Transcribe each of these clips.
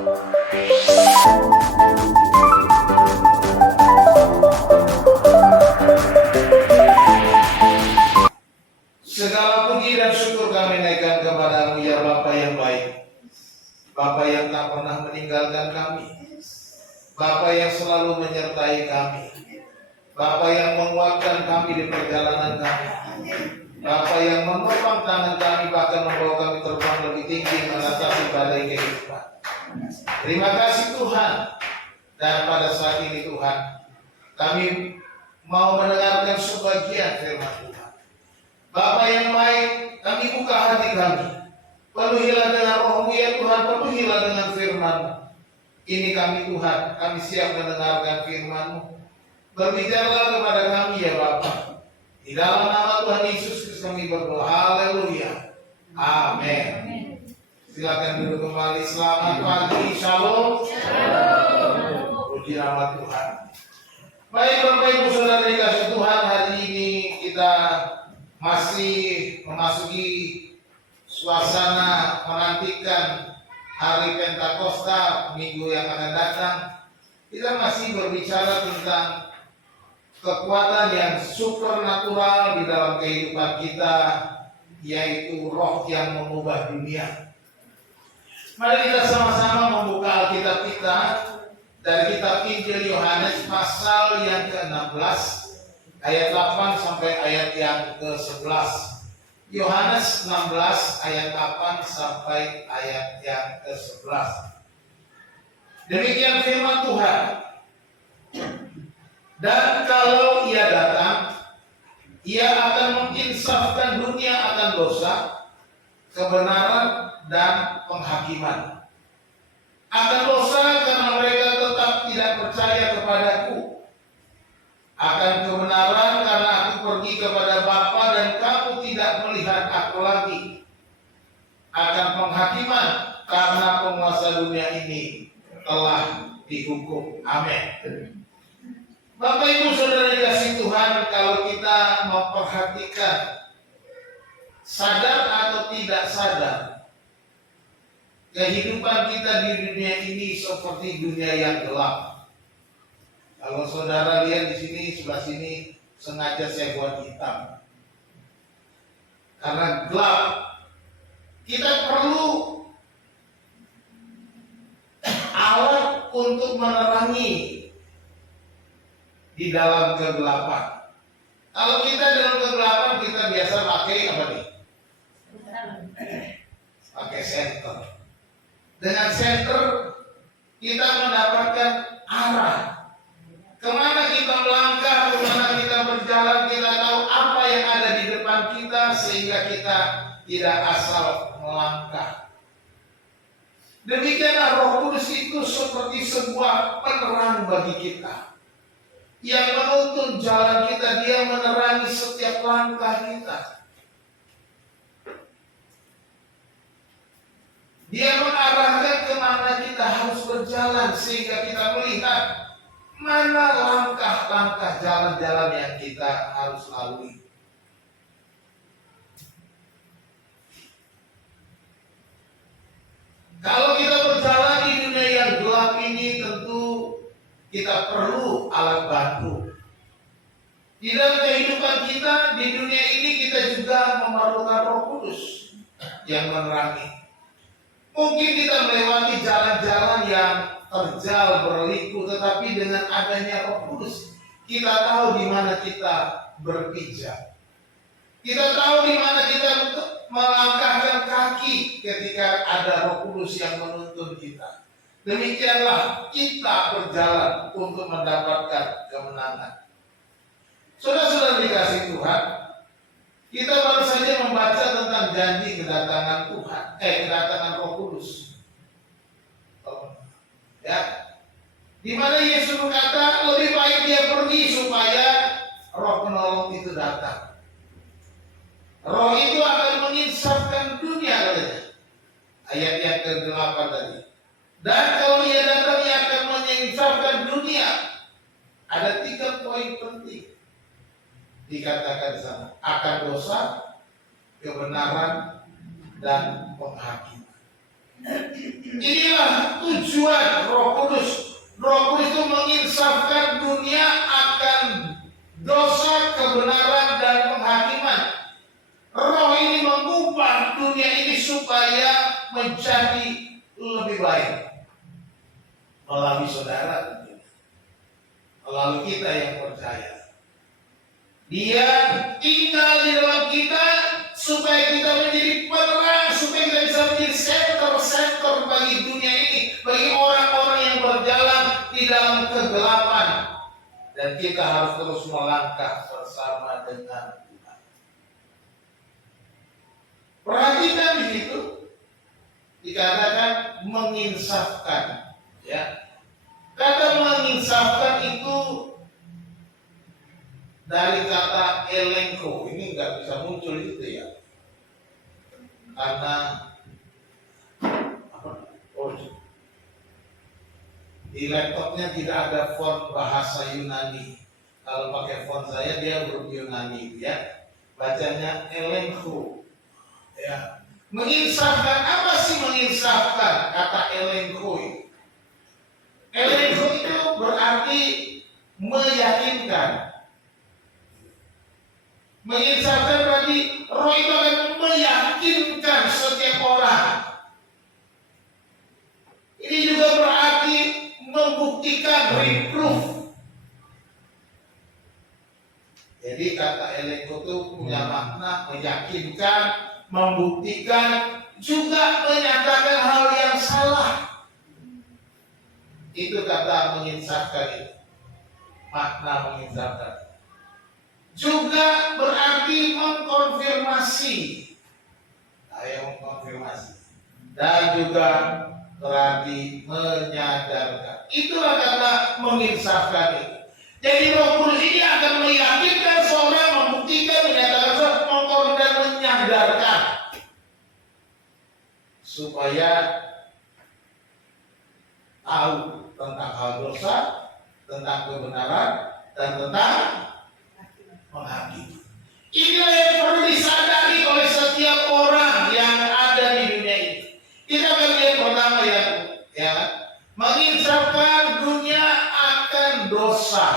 Segala puji dan syukur kami naikkan kepadamu ya Bapa yang baik, Bapa yang tak pernah meninggalkan kami, Bapa yang selalu menyertai kami, Bapa yang menguatkan kami di perjalanan kami, Bapa yang menopang tangan kami, bahkan membawa kami terbang lebih tinggi mengatasi badai kehidupan. Terima kasih Tuhan. Dan pada saat ini Tuhan, kami mau mendengarkan sebagian firman Tuhan. Bapa yang baik, kami buka hati kami. Penuhilah dengan roh-Mu ya Tuhan, penuhilah dengan firman-Mu. Ini kami Tuhan, kami siap mendengarkan firman-Mu. Berbicaralah kepada kami ya Bapa. Di dalam nama Tuhan Yesus Kristus kami berdoa. Haleluya. Amin. Silakan duduk kembali. Selamat pagi. Shalom. Puji nama Tuhan. Baik Bapak Ibu Saudara dikasih Tuhan, hari ini kita masih memasuki suasana menantikan hari Pentakosta minggu yang akan datang. Kita masih berbicara tentang kekuatan yang supernatural di dalam kehidupan kita, yaitu roh yang mengubah dunia. Mari kita sama-sama membuka Alkitab kita dari kitab Injil Yohanes pasal yang ke-16 ayat 8 sampai ayat yang ke-11. Yohanes 16 ayat 8 sampai ayat yang ke-11. Demikian firman Tuhan. Dan kalau ia datang, ia akan menginsafkan dunia akan dosa, kebenaran dan penghakiman. Akan dosa karena mereka tetap tidak percaya kepadaku. Akan kebenaran karena aku pergi kepada Bapa dan kamu tidak melihat aku lagi. Akan penghakiman karena penguasa dunia ini telah dihukum. Amin. Bapak Ibu Saudara dikasih Tuhan, kalau kita memperhatikan sadar atau tidak sadar, kehidupan kita di dunia ini seperti dunia yang gelap. Kalau saudara lihat di sini, sebelah sini sengaja saya buat hitam. Karena gelap, kita perlu alat untuk menerangi di dalam kegelapan. Kalau kita dalam kegelapan, kita biasa pakai apa nih? Pakai senter. Dengan senter kita mendapatkan arah. Kemana kita melangkah, kemana kita berjalan, kita tahu apa yang ada di depan kita sehingga kita tidak asal melangkah. Demikianlah Roh Kudus itu seperti sebuah penerang bagi kita, yang menuntun jalan kita, dia menerangi setiap langkah kita. Dia mengarahkan kemana kita harus berjalan sehingga kita melihat mana langkah-langkah jalan-jalan yang kita harus lalui. Kalau kita berjalan di dunia yang gelap ini, tentu kita perlu alat bantu. Di dalam kehidupan kita di dunia ini, kita juga memerlukan Roh Kudus yang menerangi. Mungkin kita melewati jalan-jalan yang terjal berliku, tetapi dengan adanya Roh Kudus, kita tahu di mana kita berpijak. Kita tahu di mana kita melangkahkan kaki ketika ada Roh Kudus yang menuntun kita. Demikianlah kita berjalan untuk mendapatkan kemenangan. Saudara-saudara dikasih Tuhan, kita baru saja membaca tentang janji kedatangan Tuhan, kedatangan Roh Kudus. Ya, di mana Yesus berkata lebih baik dia pergi supaya Roh penolong itu datang. Roh itu akan menginsafkan dunia katanya. Ayat yang ke-8 tadi. Dan kalau dia datang, dia akan menginsafkan dunia. Ada 3 poin penting dikatakan di sana. Akan dosa, kebenaran, dan penghakiman. Inilah tujuan Roh Kudus. Roh Kudus itu menginsafkan dunia akan dosa, kebenaran, dan penghakiman. Roh ini mengubah dunia ini supaya menjadi lebih baik melalui saudara, melalui kita yang percaya. Dia tinggal di dalam kita supaya kita menjadi penerang, supaya kita bisa menjadi center bagi dunia ini, bagi orang-orang yang berjalan di dalam kegelapan. Dan kita harus terus melangkah bersama dengan Tuhan. Perhatikan di situ dikatakan menginsafkan, ya. Kata menginsafkan itu dari kata elenko, ini nggak bisa muncul itu ya, karena di laptopnya tidak ada font bahasa Yunani. Kalau pakai font saya dia huruf Yunani, ya. Bacanya elenko, ya. Menginsafkan, apa sih menginsafkan? Kata elenko. Elenko itu berarti meyakinkan. Menginsafkan berarti roh itu akan meyakinkan setiap orang. Ini juga berarti membuktikan, reproof. Jadi kata elenko itu punya makna meyakinkan, membuktikan, juga menyatakan hal yang salah. Itu kata menginsafkan itu. Makna menginsafkan. Juga berarti mengkonfirmasi. Mengkonfirmasi. Dan juga berarti menyadarkan. Itulah kata menginsafkan itu. Jadi Roh Kudus ini akan meyakinkan seorang, membuktikan, menyatakan seorang, mengkonfirmasi dan menyadarkan. Supaya tahu tentang hal dosa, tentang kebenaran, dan tentang menghakimi. Inilah yang perlu disadari oleh setiap orang yang ada di dunia ini. Kita akan lihat pertama ya, menginsafkan dunia akan dosa.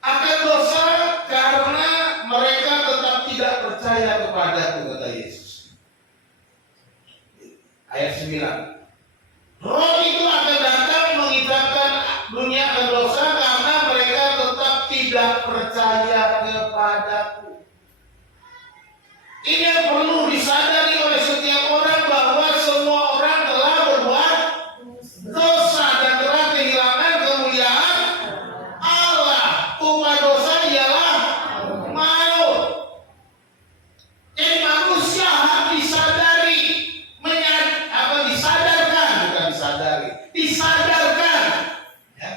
Akan dosa karena mereka tetap tidak percaya kepadaku, kata Yesus. Ayat 9. Roh itu akan datang menginsafkan dunia akan dosa karena mereka tetap tidak percaya kepadaku. Ini yang perlu disadari oleh setiap orang, bahwa semua orang telah berbuat dosa dan telah kehilangan kemuliaan Allah. Upah dosa ialah maut. Jadi manusia harus disadari, disadarkan ya,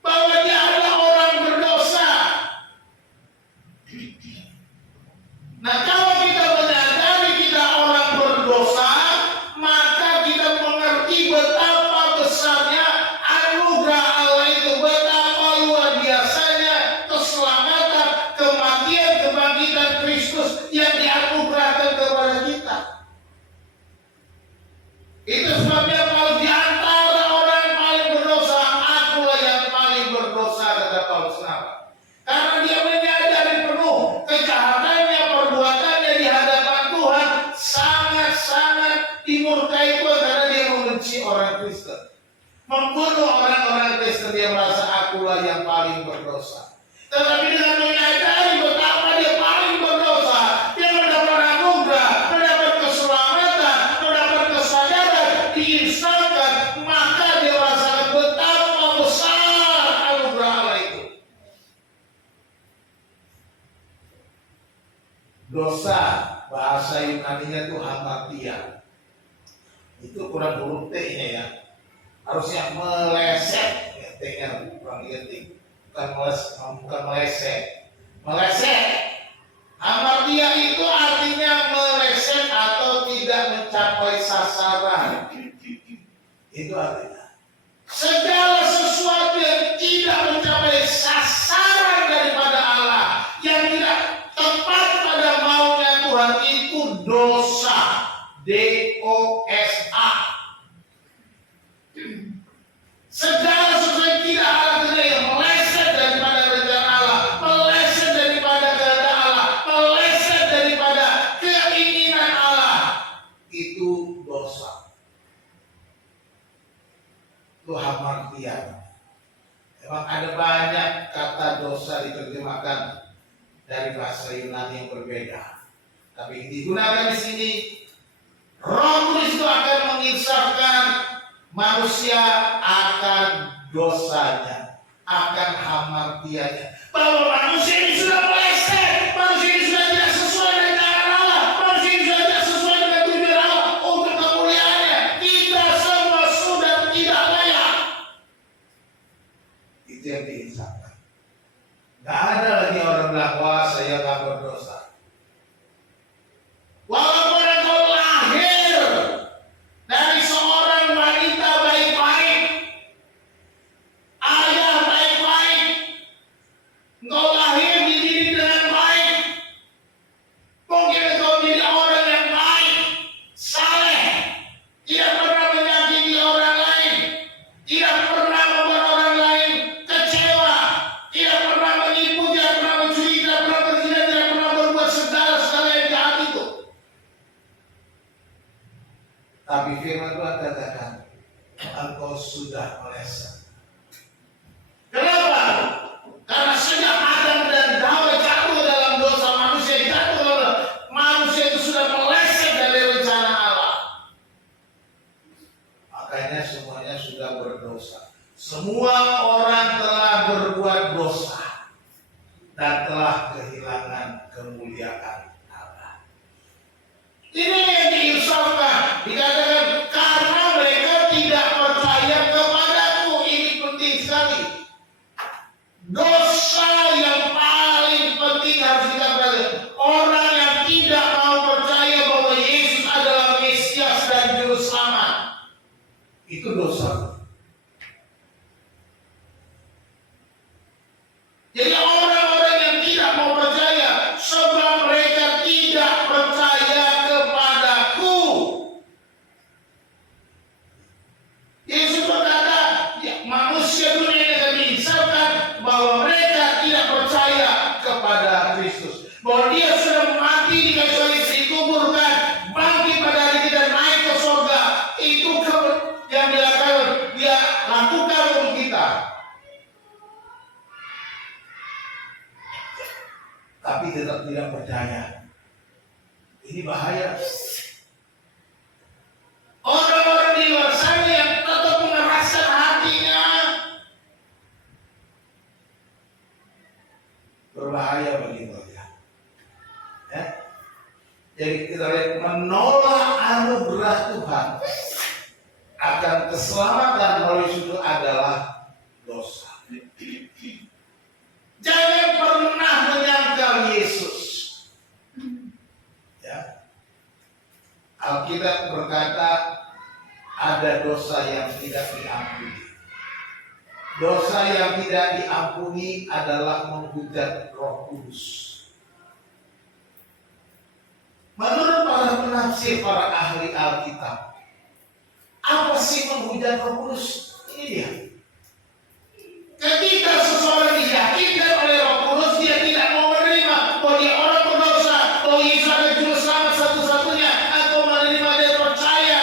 bahwa dia adalah orang berdosa. Nah, kalau kita menyadari kita orang berdosa, maka kita mengerti betapa besarnya anugerah Allah itu, betapa luar biasanya keselamatan, kematian, kebangkitan Kristus yang dianugerahkan kepada kita. Itu sebabnya Paulus, di antara orang paling berdosa, akulah yang paling berdosa, kata Paulus. Kenapa? Karena dia menyadari penuh kejahatannya, perbuatannya di hadapan Tuhan sangat-sangat dimurkai Tuhan, karena dia membenci orang Kristen, membunuh orang-orang Kristen. Dia merasa akulah yang paling berdosa. Tetapi dengan menyadari betapa dia paling berdosa, dia mendapat anugerah, mendapat keselamatan, mendapat kesadaran, diinsafkan, maka dia merasakan betapa besar anugerah Allah itu. Dosa, bahasa Yunaninya itu hamartia. Itu kurang huruf T-nya ya. Harusnya meleset, T-nya kurang genting. Bukan meleset. Meleset. Hamartia itu artinya meleset atau tidak mencapai sasaran. Itu artinya segala sesuatu yang tidak mencapai sasaran daripada Allah, yang tidak tepat pada maunya Tuhan, itu dosa. dosa. Segala sesuatu yang tidak Allah kehendaki, yang meleset daripada rencana Allah, meleset daripada kehendak Allah, meleset daripada keinginan Allah, itu dosa. Itu hamartian. Memang ada banyak kata dosa diterjemahkan dari bahasa Yunani yang berbeda. Tapi digunakan di sini, Roh Kudus itu akan menginsafkan manusia akan dosanya, akan hamartiannya. Bahwa manusia ini sudah meleset, manusia ini sudah tidak sesuai dengan Allah, manusia ini sudah tidak sesuai dengan tujuan Allah untuk kemuliaannya. Kita semua sudah tidak layak. Itu yang diinsafkan. Gak ada lagi orang bilang, wah saya gak berdosa. Walaupun engkau lahir dari seorang wanita baik-baik, ayah baik-baik, engkau lahir dididik dengan baik, mungkin engkau menjadi orang yang baik, saleh, tidak pernah menyakiti orang lain, tidak pernah membuat orang lain kecewa, tidak pernah menipu, tidak pernah mencuri, tidak pernah berzina, tidak pernah berbuat segala yang jahat itu. Tapi firman Tuhan katakan, engkau sudah meleset. Kenapa? Karena sejak Adam dan Hawa jatuh dalam dosa, manusia jatuh dalam manusia itu sudah meleset dari rencana Allah. Makanya semuanya sudah berdosa. Semua orang telah berbuat dosa dan telah kehilangan kemuliaan Allah. Ini yang diinsafkan, dikatakan karena mereka tidak percaya kepadaku. Ini penting sekali. Dosa yang paling penting harus kita pelajari. Orang yang tidak mau percaya bahwa Yesus adalah Mesias dan Juru Selamat, itu dosa. Jadi orang-orang yang tidak mau percaya sebab mereka tidak percaya kepadaku. Yesus berkata, ya, manusia dunia ini akan diinsafkan bahwa mereka tidak percaya kepada Kristus. Bahwa dia sudah mati di kayu salib, dikuburkan, bangkit pada hari kita, naik ke surga. Itu yang dia lakukan untuk kita. Tapi tetap tidak percaya. Ini bahaya. Orang-orang di luar sana yang tetap mengeraskan hatinya, berbahaya bagi mereka. Ya? Jadi kita lihat, menolak anugerah Tuhan akan keselamatan melalui itu adalah dosa. Jangan pernah menyangkal Yesus. Ya. Alkitab berkata ada dosa yang tidak diampuni. Dosa yang tidak diampuni adalah menghujat Roh Kudus. Menurut para penafsir, para ahli Alkitab, apa sih menghujat Roh Kudus? Ini dia. Ketika seseorang diyakinkan oleh Roh Kudus, dia tidak mau menerima bahwa dia orang berdosa, bahwa Yesus adalah Juru Selamat satu-satunya, engkau menerima dan percaya,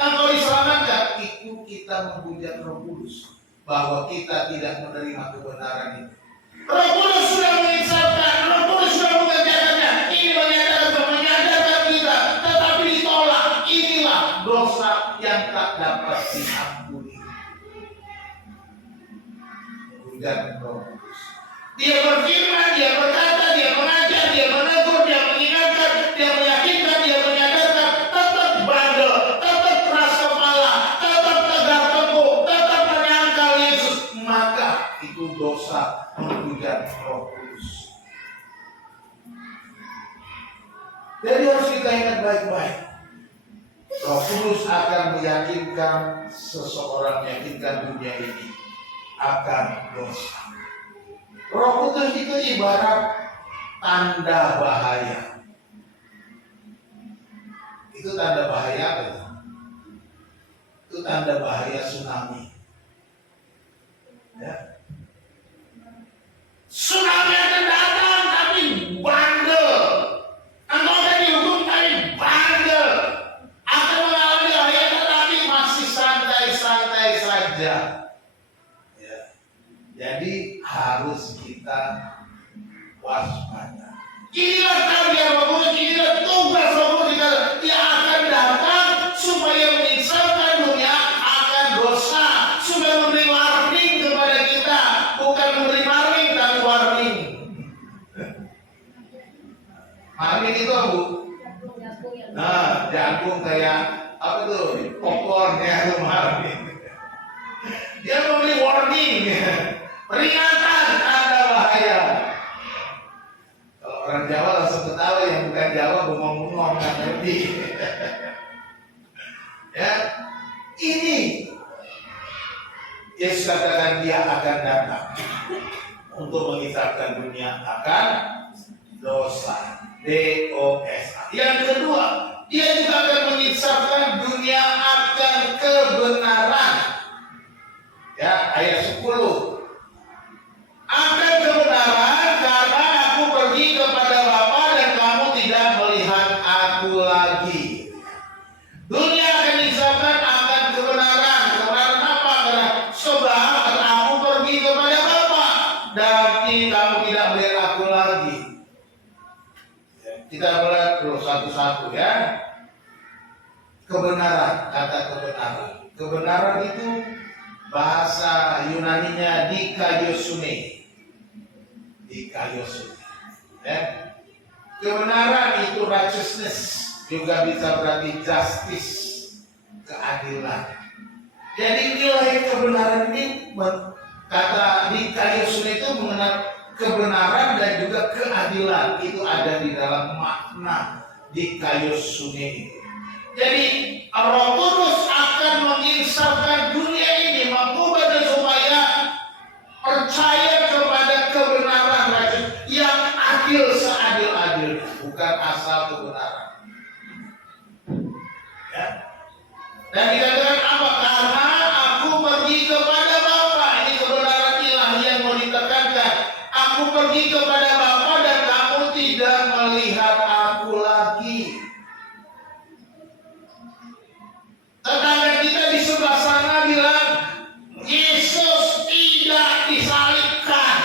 engkau diselamatkan. Itu kita menghujat Roh Kudus, bahwa kita tidak menerima kebenaran itu. Roh Kudus sudah menginsafkan, Roh Kudus sudah mengerjakannya. Ini menyadarkan kita, tetapi ditolak. Inilah dosa yang tak dapat diampuni. Dan Roh Kudus. Dia berfirman, dia berkata, dia mengajar, dia menegur, dia mengingatkan, dia meyakinkan, dia menyadarkan, tetap bandel, tetap keras kepala, tetap tegar teguh, tetap menyangkal Yesus, maka itu dosa menghujat Roh Kudus. Jadi harus kita ingat baik-baik. Roh Kudus akan meyakinkan seseorang, meyakinkan dunia ini akan dosa. Roh Kudus itu ibarat tanda bahaya. Itu tanda bahaya apa ya? Itu tanda bahaya tsunami. Ya. Tsunami akan datang tapi bandel. Engkau akan dihukum tapi bandel. Akan mengalami bahaya tetapi masih santai-santai saja. Ya. Jadi harus kita waspada. Inilah karya Roh, inilah tugas Roh yang akan datang supaya menyisakan dunia akan dosa, supaya memberi warning kepada kita, bukan memberi warning tapi warning. Warning itu apa, Bu? Nah, jagung kayak apa tuh? Popcorn ya, itu warning. Dia memberi warning, peringatan ada bahaya. Orang Jawa langsung ketawa, yang bukan Jawa bengong-bengong nggak ngerti. Ya, ini Yesus katakan dia akan datang untuk mengisahkan dunia akan dosa, D-O-S-A. Yang kedua, dia juga akan mengisahkan dunia akan kebenaran. Ya, ayat 10. Akan kebenaran karena aku pergi kepada Bapa dan kamu tidak melihat aku lagi. Dunia akan disahkan akan kebenaran. Kebenaran apa? Karena sebab aku pergi kepada Bapa dan kamu tidak melihat aku lagi. Kita melihat dulu satu-satu ya. Kebenaran, kata kebenaran. Kebenaran itu bahasa Yunaninya dikaiosune. Dikaiosune. Ya. Kebenaran itu righteousness, juga bisa berarti justice, keadilan. Jadi nilai kebenaran ini, kata dikaiosune itu mengenal kebenaran dan juga keadilan. Itu ada di dalam makna dikaiosune itu. Jadi Roh Kudus akan menginsafkan dunia ini, mengubah supaya percaya kepada kebenaran yang adil seadil-adil, bukan asal kebenaran. Ya. Dan dikatakan apa? Karena aku pergi kepada Bapa. Ini kebenaran ilahi yang mau ditekankan. Aku pergi kepada Bapa dan kamu tidak melihat aku lagi. Tetangga kita di sebelah sana bilang Yesus tidak disalibkan.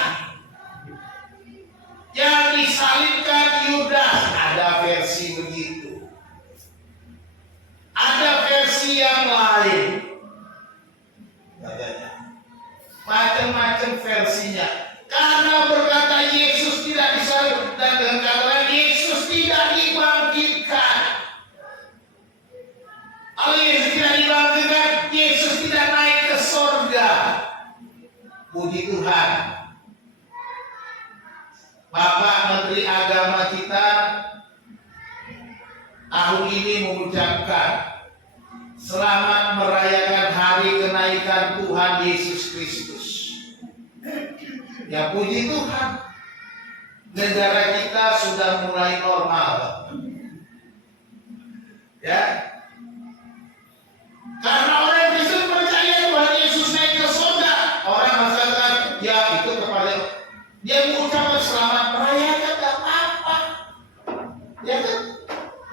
Yang disalibkan Yudas. Ada versi begitu. Ada versi yang lain. Katanya. Macam-macam versinya. Karena berkata Yesus tidak disalibkan dan karena Yesus tidak dibangkitkan. Kalau Yesus tidak dibangkitkan, Yesus tidak naik ke surga. Puji Tuhan. Bapak Menteri Agama kita tahun ini mengucapkan selamat merayakan hari kenaikan Tuhan Yesus Kristus. Ya puji Tuhan. Negara kita sudah mulai normal. Ya. Karena orang Kristen percaya Tuhan Yesus naik ke surga. Orang mengatakan, ya itu kepada dia mengucapkan selamat merayakan, tak apa-apa. Ya kan?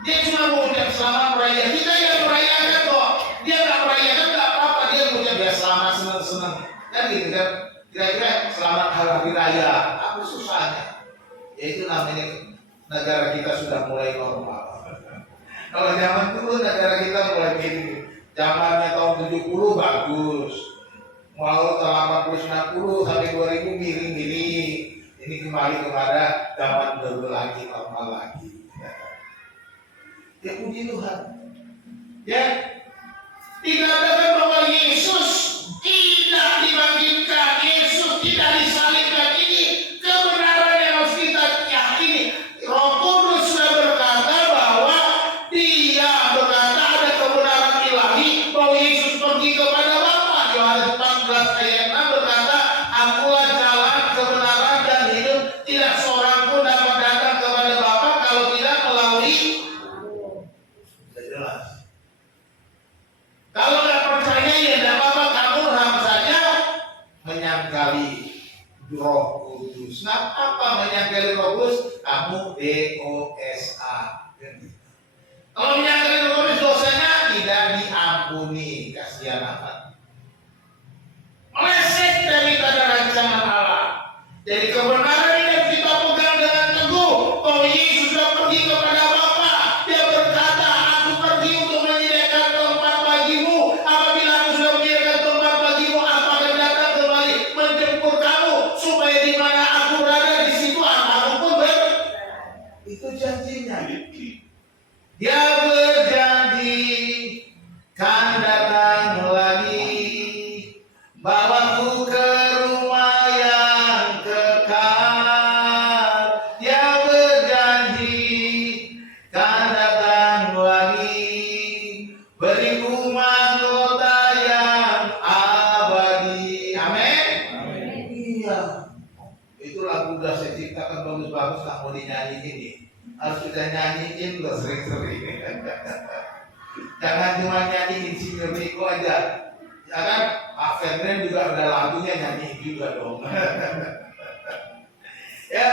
Dia cuma mengucapkan selamat merayakan. Kita yang merayakan kok. Dia nggak merayakan, tak apa-apa. Dia mengucapkan ya selamat senang-senang. Kan gitu kan? Kira-kira selamat hari raya. Apa susahnya? Ya itu namanya negara kita sudah mulai normal. Kalau zaman dulu negara kita mulai begini. Zamannya tahun 70 bagus. Mau tahun 80 90 sampai 2000 miring-miring. Ini kembali kepada zaman dulu lagi, normal lagi. Ya puji Tuhan. Ya. Dikatakan bahwa Yesus tidak dibangkitkan, Yesus tidak disalibkan. Ini kebenaran yang harus kita yakini. Roh Kudus sudah berkata bahwa Dia berkata ada kebenaran ilahi bahwa Yesus pergi kepada Bapa. Yohanes 14 ayat 6 berkata, Akulah jalan, kebenaran dan hidup. Tidak seorang pun dapat datang kepada Bapa kalau tidak melalui. Roh Kudus. Nah, apa menyangkali Roh Kudus? Kamu dosa. Kalau menyangkali Roh Kudus, dosanya tidak diampuni. Kasihan amat. Meleset daripada rancangan Allah. Jadi kebenaran ini kita pegang dengan teguh. Oh, Yesus sudah pergi kepada Bapa. Dia berkata, aku pergi untuk menyediakan tempat bagimu. Apabila aku sudah menyediakan tempat bagimu, aku akan datang kembali menjemput kamu, supaya di mana aku berada, di situ kamu pun berada. Itu janjinya. Dia berjanji kan datang lagi, bawaku ke rumah yang kekal. Dia berjanji kan datang lagi, beriku mahkota yang abadi. Amin. Iya. Itu lagu udah saya ciptakan bagus-bagus, tak mau dinyanyiin ini. Harus kita nyanyiin loh sering-sering. Jangan cuma nyanyiin Senior Niko aja. Ya kan? Pak Ferdinand juga ada lagunya, nyanyi juga dong. Ya,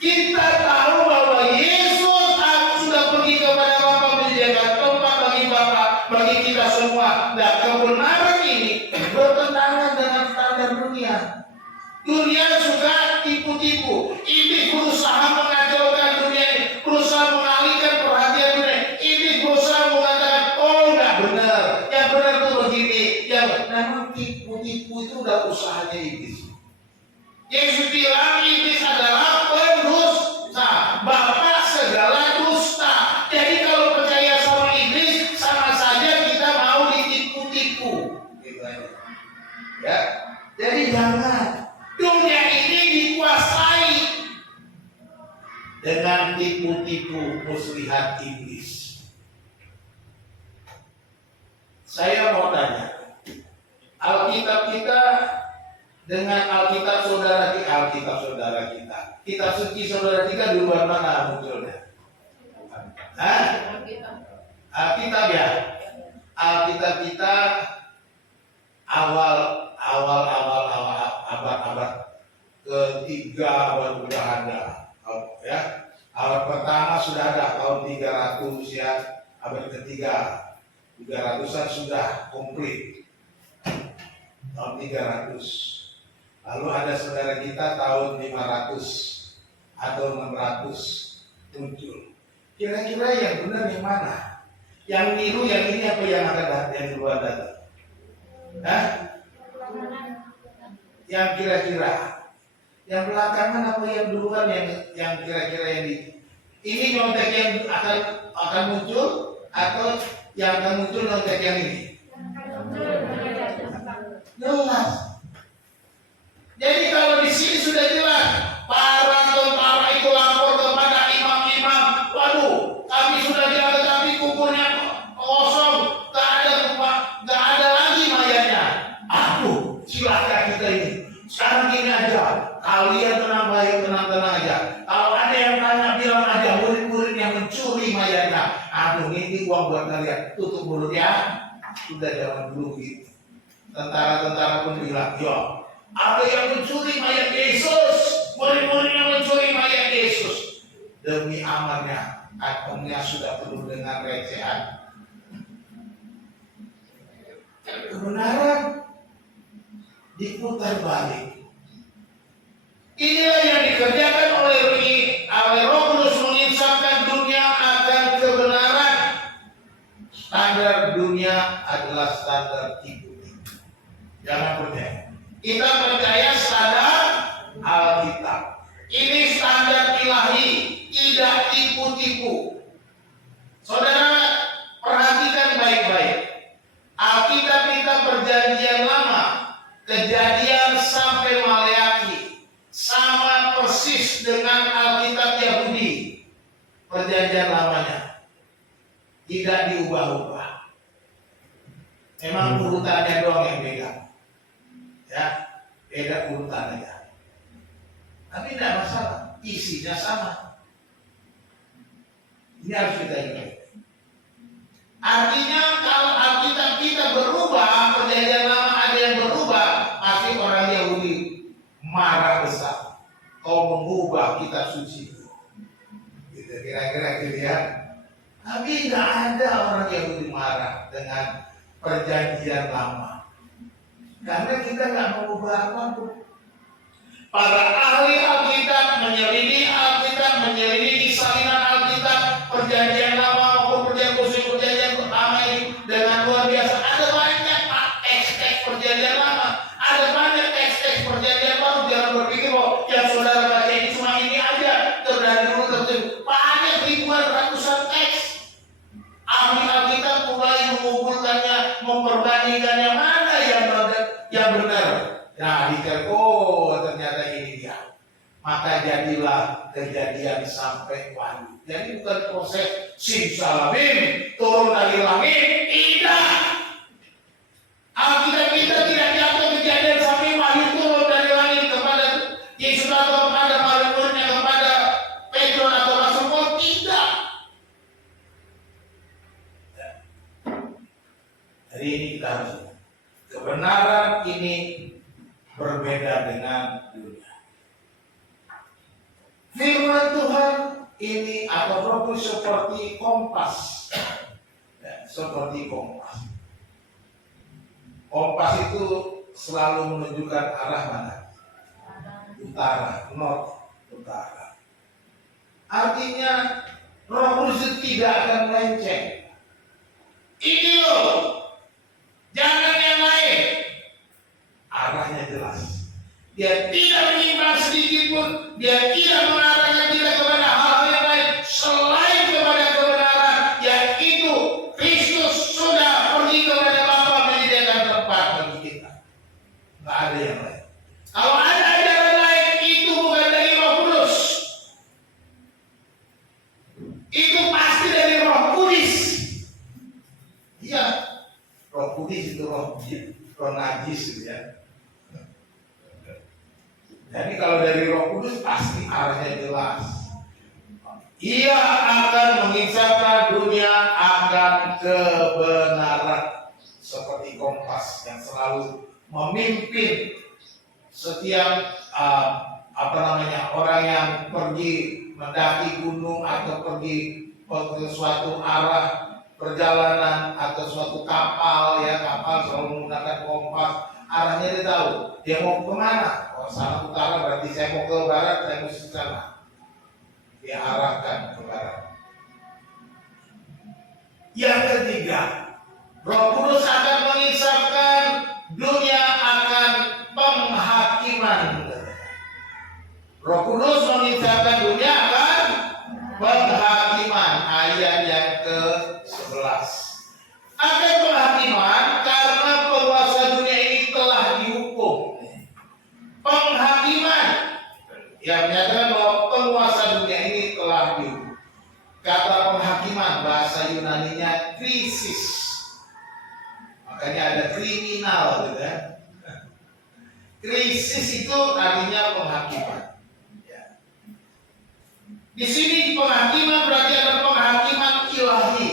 kita tahu bahwa Yesus sudah pergi kepada Bapa menyediakan tempat bagi Bapa, bagi kita semua. Nah, kebenaran ini bertentangan dengan standar dunia. Dunia suka tipu-tipu. Iblis berusaha mengacaukan dunia ini, berusaha mengalihkan perhatian dunia. Iblis berusaha mengatakan, oh enggak benar, yang benar itu begini. Yang memang tipu-tipu itu udah usahanya iblis. Yesus bilang iblis adalah pendusta, bapa segala dusta. Jadi kalau percaya sama iblis, sama saja kita mau ditipu-tipu. Gitu aja. Ya, jadi jangan. Dunia ini dikuasai dengan tipu-tipu muslihat iblis. Saya mau tanya, Alkitab kita dengan Alkitab saudara kita, kitab suci saudara kita duluan mana munculnya? Hah? Alkitab ya. Alkitab kita awal abad ketiga abad udah ada, ya. Abad pertama sudah ada tahun 300 ya, abad ketiga 300-an sudah komplit tahun 300. Lalu ada saudara kita tahun 500 atau 600 muncul. Kira-kira yang benar yang mana? Yang niru yang ini apa yang akan datang, yang duluan datang? Hah? Yang kira-kira yang belakangan apa yang duluan, yang kira-kira yang ini nyontek yang akan muncul, atau yang akan muncul nyontek yang ini? Jelas. Jadi kalau di sini sudah jelas, para tentara itu lapor kepada imam-imam, waduh, kami sudah jaga tapi kuburnya kosong, gak ada lagi mayatnya. Aduh, silakan kita ini. Sekarang gini aja, kalian tenang aja. Kalau ada yang tanya, bilang aja murid-murid yang mencuri mayatnya. Aduh, ini uang buat kalian, tutup mulut ya. Sudah zaman dulu gitu. Tentara-tentara pun bilang, yo, ada yang mencuri mayat Yesus, murid-murid yang mencuri mayat Yesus. Demi amannya, kantongnya sudah penuh dengan recehan. Kebenaran diputar balik. Inilah yang dikerjakan oleh Roh Kudus, menginsapkan dunia akan kebenaran. Standar dunia adalah standar tipu. Jangan percaya. Kita percaya standar Alkitab. Ini standar ilahi, tidak tipu-tipu. Saudara, perhatikan baik-baik. Alkitab kita perjanjian lama, Kejadian sampai Maleakhi, sama persis dengan Alkitab Yahudi. Perjanjian lamanya tidak diubah-ubah. Memang urutannya doang yang beda. Ya, beda urutan aja. Tapi tidak masalah, isinya sama. Ini harus kita ingat. Artinya kalau Alkitab kita berubah, perjanjian lama ada yang berubah, pasti orang Yahudi marah kitab suci. Gitu, kira-kira gitu ya. Tapi nggak ada orang Yahudi marah dengan perjanjian lama. Karena kita nggak mengubah apapun. Para ahli Alkitab menyelidiki Alkitab, menyelidiki salinan Alkitab, perjanjian lama maupun perjanjian lama ini dengan luar biasa. Ada banyak teks-teks perjanjian lama, ada banyak teks-teks perjanjian baru. Jangan berpikir bahwa yang saudara baca ini cuma ini aja, dari dulu tertentu. Banyak ribuan ratusan teks. Ahli Alkitab mulai mengumpulkannya, memperbandingkannya mana yang benar. Nah, dikira, oh ternyata ini dia. Maka jadilah Kejadian sampai Wahyu. Jadi bukan proses simsalabim turun dari langit, tidak. Alkitab kita tidak diatur Kejadian sampai Wahyu turun dari langit kepada Yesus atau kepada murid-muridnya, kepada Petrus atau Rasul Paulus, tidak. Hari ini kita harus kebenaran ini berbeda dengan dunia. Firman Tuhan ini atau Roh Kudus seperti kompas, ya, seperti kompas. Kompas itu selalu menunjukkan arah mana? Utara, north, utara. Artinya Roh Kudus tidak akan melenceng. Ini loh, jangan yang lain. Arahnya jelas. Dia tidak menyimpang sedikit pun. Dia tidak mengarahkan kita kepada hal-hal yang lain selain kepada kebenaran, yaitu Kristus sudah pergi kepada Bapa menyediakan tempat bagi kita. Nggak ada yang lain. Kalau ada ajaran lain, itu bukan dari Roh Kudus. Itu pasti dari Roh Kudus. Iya, Roh Kudus itu roh najis gitu ya. Jadi kalau dari Roh Kudus pasti arahnya jelas. Ia akan mengisahkan dunia akan kebenaran seperti kompas yang selalu memimpin setiap orang yang pergi mendaki gunung atau pergi ke suatu arah perjalanan atau suatu kapal, ya kapal selalu menggunakan kompas. Arahnya dia tahu dia mau kemana. Oh, sana utara berarti saya mau ke barat, saya mesti ke sana. Dia arahkan ke barat. Yang ketiga, Roh Kudus akan mengisahkan dunia akan penghakiman. Roh Kudus mengisahkan dunia akan penghakiman. Ayat yang ke-11. Akan penghakiman karena penguasa dunia ini telah dihukum. Penghakiman yang menyatakan bahwa penguasa dunia ini telah dihukum. Kata penghakiman bahasa Yunaninya krisis. Makanya ada kriminal gitu ya. Krisis itu artinya penghakiman. Ya. Di sini penghakiman berarti ada penghakiman ilahi.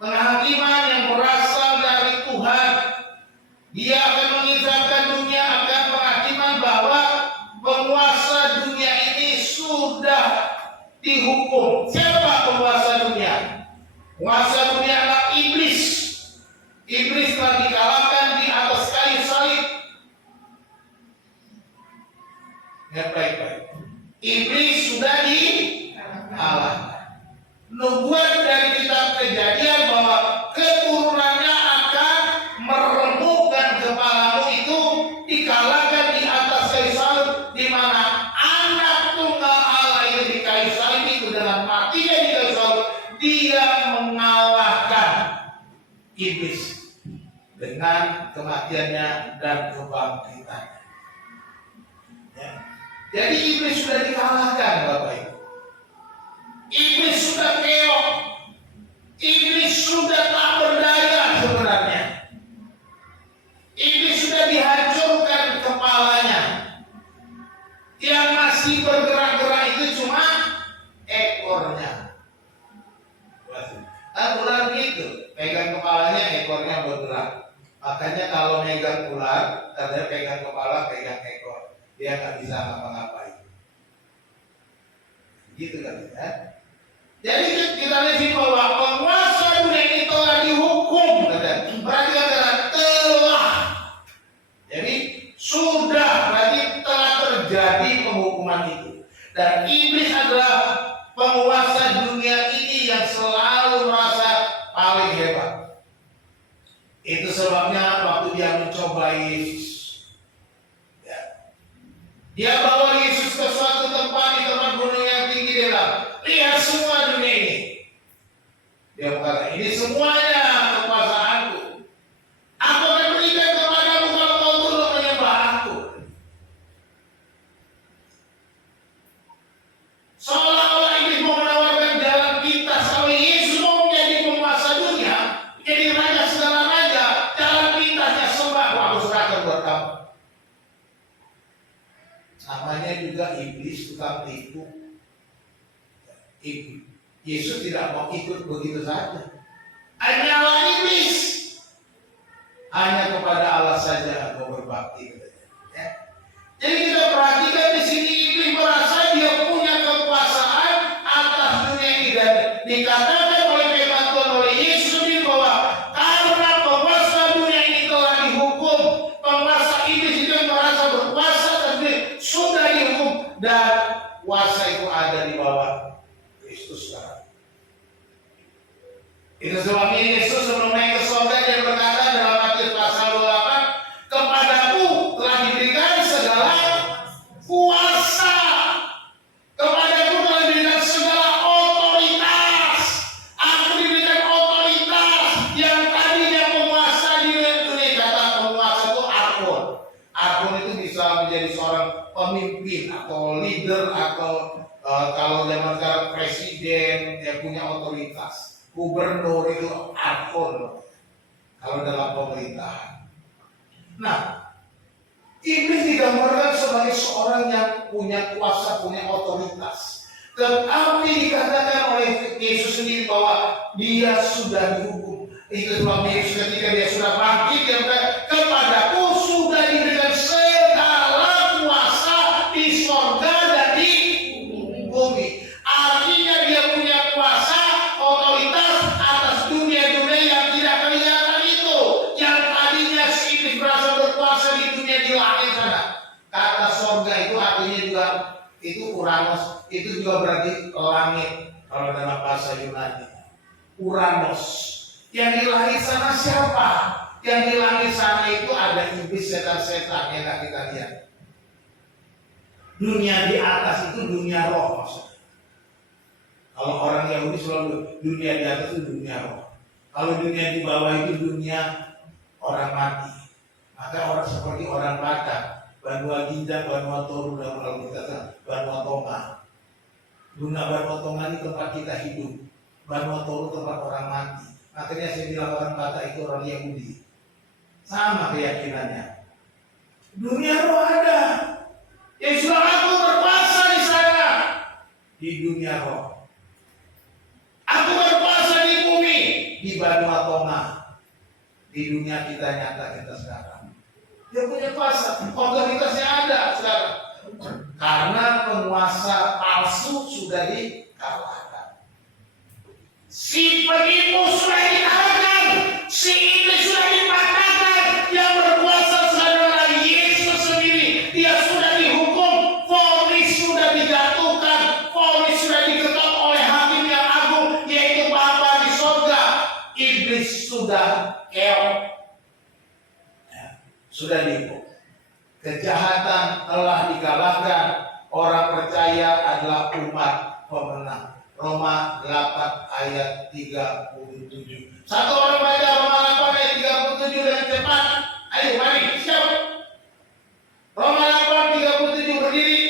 Penghakiman yang berasal dari Tuhan. Dia akan mengisahkan dunia akan penghakiman bahwa penguasa dunia ini sudah dihukum. Siapa penguasa dunia? Penguasa dunia adalah iblis. Iblis telah dikalahkan di atas kayu salib. Baik-baik. Iblis sudah dikalahkan. Nubuat dari kitab Kejadian bahwa keturunannya akan meremukkan kepalamu itu dikalahkan di atas kayu salib, di mana anak tunggal Allah itu di kayu salib itu dengan matinya di kayu salib dia mengalahkan iblis dengan kematiannya dan kebangkitannya. Ya. Jadi iblis sudah dikalahkan, Bapak Ibu. Iblis sudah keok. Iblis sudah tak berdaya sebenarnya. Iblis sudah dihancurkan kepalanya. Yang masih bergerak-gerak itu cuma ekornya. Ular gitu, pegang kepalanya, ekornya bergerak. Makanya kalau megang ular, katanya pegang kepala, pegang ekor. Dia nggak bisa ngapa-ngapain. Gitu kan ya. Jadi kita lihat bahwa penguasa dunia ini telah dihukum. Berarti katakan telah. Jadi sudah, berarti telah terjadi penghukuman itu. Dan iblis adalah penguasa dunia ini yang selalu merasa paling hebat. Itu sebabnya waktu dia mencoba Yesus, dia bawa Yesus ke suatu tempat di tempat gunung yang tinggi. Dia bilang, lihat semua dunia ini. Dia berkata, ini semuanya kekuasaanku. Aku akan berikan kepadamu kalau kau tunduk menyembah aku. Seolah-olah ini mau menawarkan jalan pintas. Kalau Yesus mau menjadi penguasa dunia, menjadi raja segala raja, jalan pintasnya sembah. Aku serahkan buat kamu. Namanya juga iblis, tukang tipu. Yesus tidak mau ikut begitu saja. Hanyalah iblis. Hanya kepada Allah saja mau berbakti. Ya. Jadi kita perhatikan di sini iblis merasa dia punya kekuasaan atas dunia ini, dan dikatakan oleh firman Tuhan oleh Yesus sendiri bahwa karena penguasa dunia ini telah dihukum, penguasa iblis itu yang merasa berkuasa dan sudah dihukum, dan kuasa itu ada di bawah Kristus sekarang. Itu sebabnya Yesus sebelum naik ke surga dia berkata dalam Matius pasal 28, kepadaku telah diberikan segala kuasa, kepadaku telah diberikan segala otoritas. Aku diberikan otoritas yang tadinya penguasa di dunia. Kata penguasa itu akun. Akun itu bisa menjadi seorang pemimpin atau leader atau kalau zaman sekarang presiden yang punya otoritas. Gubernur itu akun kalau dalam pemerintahan. Nah, iblis digambarkan sebagai seorang yang punya kuasa, punya otoritas. Tetapi dikatakan oleh Yesus sendiri bahwa dia sudah dihukum. Itu sebabnya Yesus ketika dia sudah bangkit, dia berkata, kepadaku sudah diberikan segala kuasa di surga dan di bumi. Artinya dia punya kuasa, otoritas atas dunia-dunia yang tidak kelihatan itu. Yang tadinya si iblis berasa berkuasa di dunia di langit sana. Kata surga itu artinya juga itu Uranus, itu juga berarti langit kalau dalam bahasa Yunani. Uranus. Yang di langit sana siapa? Yang di langit sana itu ada iblis, setan-setan yang tidak kita lihat. Dunia di atas itu dunia roh maksudnya. Kalau orang Yahudi selalu dunia di atas itu dunia roh. Kalau dunia di bawah itu dunia orang mati. Maka orang seperti orang Batak, Banua Ginjang, Banua Toru, dan kalau kita Banua Tonga. Banua Tonga ini tempat kita hidup. Banua Toru tempat orang mati. Makanya saya bilang orang Batak itu orang Yahudi. Sama keyakinannya. Dunia roh ada. Yang sudah aku berkuasa di sana. Di dunia roh. Aku berkuasa di bumi, di Banua Tonga. Di dunia kita nyata kita sekarang. Dia punya kuasa, otoritasnya ada sekarang. Karena penguasa palsu sudah dikalahkan. Si penipu sudah dikalahkan, si iblis sudah dipatahkan. Yang berkuasa adalah Yesus sendiri. Dia sudah dihukum, vonis sudah dijatuhkan, vonis sudah diketok oleh hakim yang agung, yaitu Bapa di surga. Iblis sudah keok, sudah dihukum. Kejahatan telah dikalahkan. Orang percaya adalah umat pemenang. Roma 8 ayat 37. Satu orang baca Roma 8 ayat 37 dengan cepat. Ayo mari siap. Roma 8 37 berdiri.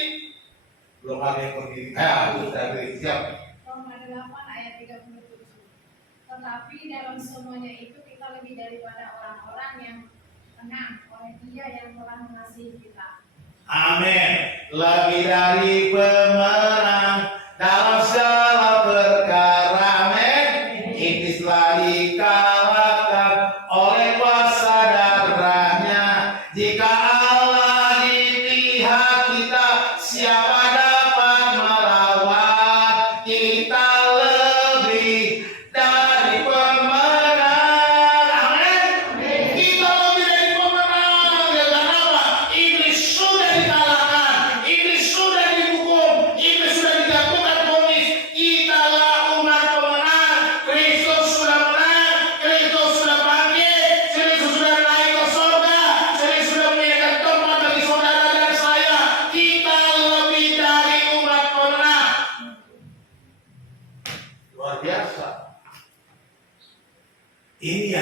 Belum ada yang berdiri. Sudah berdiri siap. Roma 8 ayat 37. Tetapi dalam semuanya itu kita lebih daripada orang-orang yang menang oleh Dia yang telah mengasihi kita. Amin. Lebih dari pemenang dalam segala perkara. Amin. Iblis telah dikalahkan oleh kuasa darahnya. Jika Allah di pihak kita, siapa dapat melawan?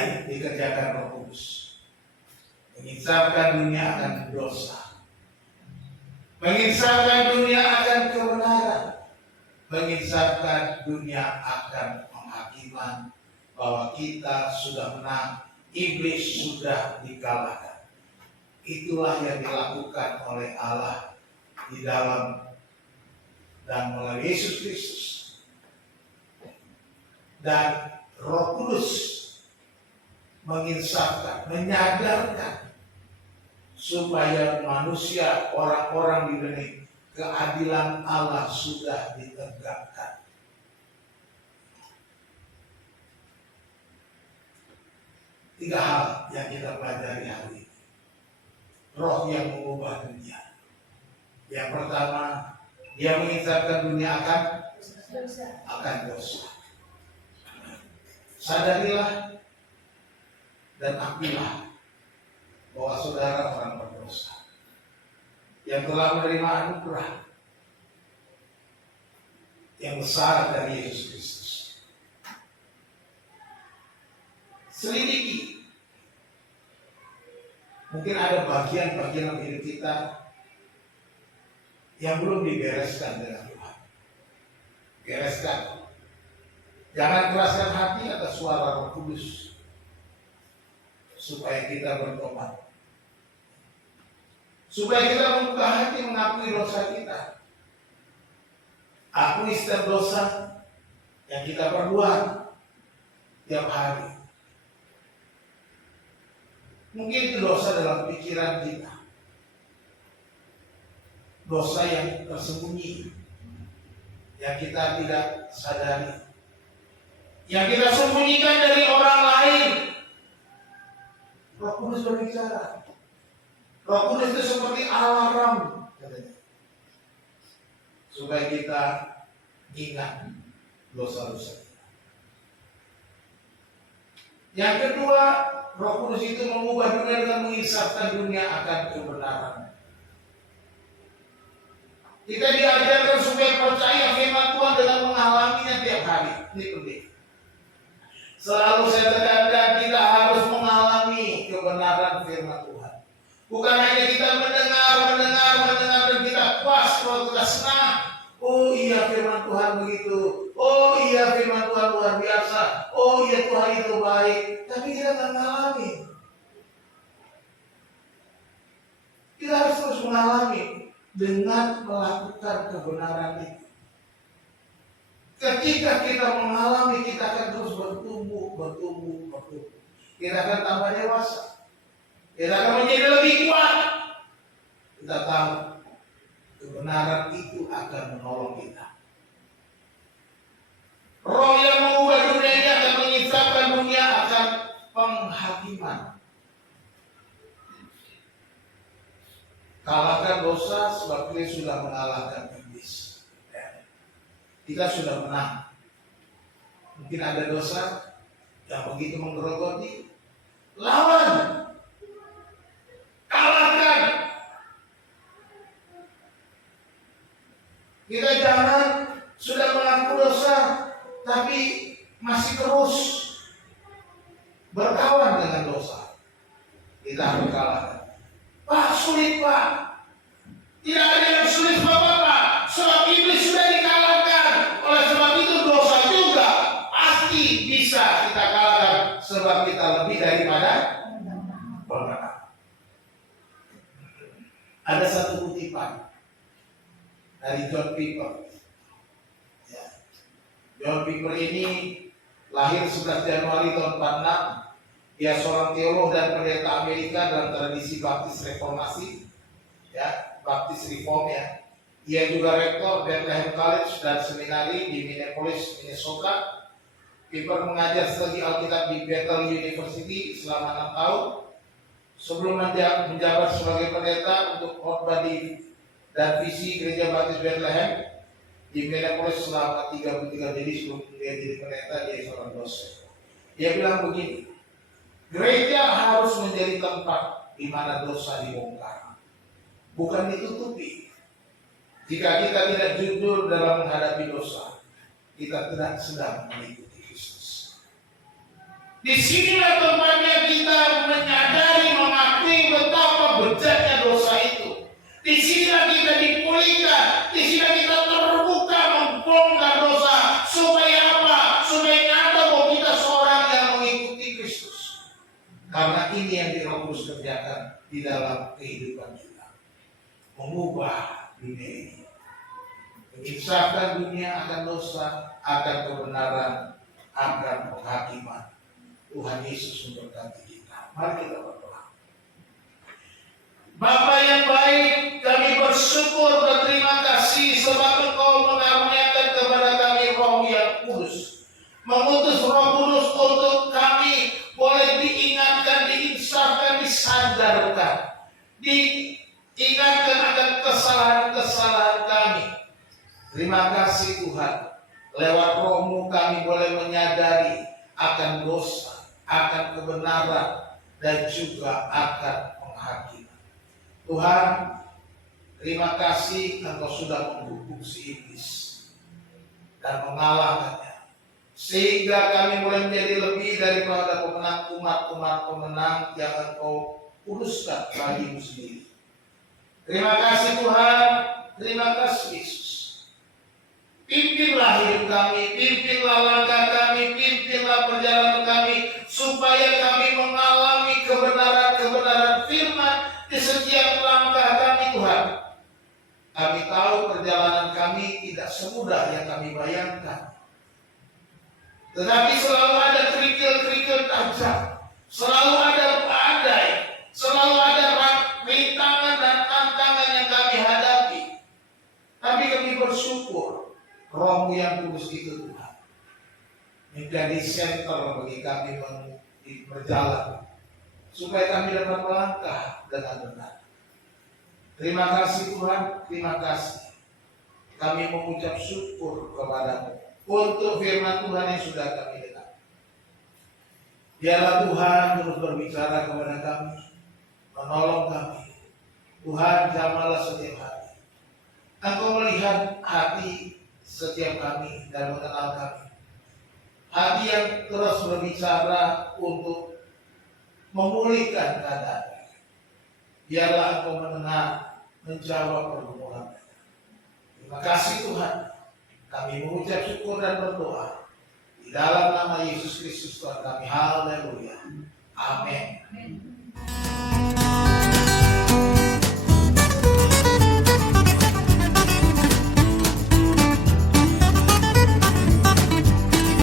yang dikerjakan Roh Kudus. Menginsafkan dunia akan dosa, menginsafkan dunia akan kebenaran, menginsafkan dunia akan penghakiman, bahwa kita sudah menang, iblis sudah dikalahkan. Itulah yang dilakukan oleh Allah di dalam dan melalui Yesus Kristus. Dan Roh Kudus menginsafkan, menyadarkan supaya manusia, orang-orang di dunia, keadilan Allah sudah ditegakkan. Tiga hal yang kita pelajari hari ini. Roh yang mengubah dunia. Yang pertama, dia menginsafkan dunia akan dosa. Sadarilah dan akuilah bahwa saudara orang berdosa yang telah menerima anugerah yang besar dari Yesus Kristus. Selidiki. Mungkin ada bagian-bagian dalam hidup kita yang belum dibereskan dengan Tuhan. Bereskan. Jangan keraskan hati atas suara Roh Kudus supaya kita bertobat. Supaya kita membuka hati mengakui dosa kita. Akui setiap dosa yang kita perbuat tiap hari. Mungkin itu dosa dalam pikiran kita. Dosa yang tersembunyi, yang kita tidak sadari, yang kita sembunyikan dari orang lain. Roh Kudus berbicara. Roh Kudus itu seperti alarm, katanya, supaya kita ingat dosa-dosa kita. Yang kedua, Roh Kudus itu mengubah dunia dengan menginsafkan dunia akan kebenaran. Kita diajarkan supaya percaya firman Tuhan dengan mengalaminya tiap hari. Ini penting. Selalu saya tekankan kita harus mengalami kebenaran firman Tuhan. Bukan hanya kita mendengar dan kita puas kalau kita senang. Oh iya firman Tuhan begitu. Oh iya firman Tuhan luar biasa. Oh iya Tuhan itu baik. Tapi kita tidak mengalami. Kita harus terus mengalami dengan melakukan kebenaran itu. Ketika kita mengalami, kita akan terus bertumbuh. Kita akan tambah dewasa. Kita akan menjadi lebih kuat. Kita tahu kebenaran itu akan menolong kita. Roh yang mengubah dunia ini akan menginsafkan dunia akan penghakiman. Kalahkan dosa sebab kita sudah mengalahkan iblis. Kita sudah menang. Mungkin ada dosa yang begitu menggerogoti. Lawan. Kalahkan. Kita jangan sudah mengaku dosa, tapi masih terus berkawan dengan dosa. Kita harus kalahkan. Pak, sulit Pak. Tidak ada yang sulit Bapak. Sebab iblis sudah dikalahkan. Oleh sebab itu dosa juga pasti bisa kita kalahkan. Sebab kita lebih daripada pemenang. Ada satu kutipan dari John Piper. Ya. John Piper ini lahir 11 Januari tahun 46. Dia seorang teolog dan pendeta Amerika dalam tradisi Baptis Reformasi, ya, Baptis Reform ya. Ia juga rektor Bethlehem College dan seminari di Minneapolis, Minnesota. Piper mengajar studi Alkitab di Bethel University selama 6 tahun. Sebelum menjabat sebagai pendeta untuk khotbah di dan visi Gereja Baptis Bethlehem di Minneapolis selama 33 jadi sebelum dia jadi pendeta dia seorang dosen. Dia bilang begini. Gereja harus menjadi tempat di mana dosa dibongkar, bukan ditutupi. Jika kita tidak jujur dalam menghadapi dosa, kita tidak sedang mengikuti Kristus. Disinilah tempatnya kita menyadari, mengakui betapa bejatnya dosa itu. Disinilah kita dipulihkan, disinilah kita terbuka membongkar dosa. Supaya apa? Supaya nyata bahwa kita seorang yang mengikuti Kristus. Karena ini yang Roh Kudus kerjakan di dalam kehidupan kita. Mengubah dunia ini. Menginsafkan dunia akan dosa, akan kebenaran, akan penghakiman. Tuhan Yesus memberkati kita. Mari kita berdoa. Bapa yang baik, kami bersyukur dan terima kasih sebab Engkau mengaruniakan kepada kami Roh yang kudus. Mengutus Roh Kudus untuk kami boleh diingatkan, diinsafkan, disadarkan. Diingatkan akan kesalahan-kesalahan kami. Terima kasih Tuhan. Lewat Roh-Mu kami boleh menyadari akan dosa, akan kebenaran, dan juga akan penghakiman. Tuhan, terima kasih Engkau sudah menghukum si iblis dan mengalahkannya. Sehingga kami boleh menjadi lebih daripada umat pemenang yang Engkau kuduskan bagimu sendiri. Terima kasih Tuhan, terima kasih Yesus. Pimpinlah hidup kami, pimpinlah langkah kami, pimpinlah perjalanan kami, supaya kami mengalami kebenaran-kebenaran firman di setiap langkah kami Tuhan. Kami tahu perjalanan kami tidak semudah yang kami bayangkan. Tetapi selalu ada kerikil-kerikil tajam, selalu ada badai, selalu ada rintangan dan tantangan yang kami hadapi. Tapi kami bersyukur Roh yang kudus itu Tuhan menjadi center bagi kami berjalan supaya kami dapat melangkah dengan benar. Terima kasih Tuhan, terima kasih. Kami mengucap syukur kepadamu untuk firman Tuhan yang sudah kami dengar. Biarlah Tuhan terus berbicara kepada kami, menolong kami. Tuhan, jamahlah setiap hati. Engkau melihat hati setiap kami dan mengenal kami. Hati yang terus berbicara untuk memulihkan keadaan. Biarlah Engkau mendengar, menjawab permohonan. Terima kasih Tuhan. Kami mengucap syukur dan berdoa di dalam nama Yesus Kristus Tuhan kami. Haleluya. Amin.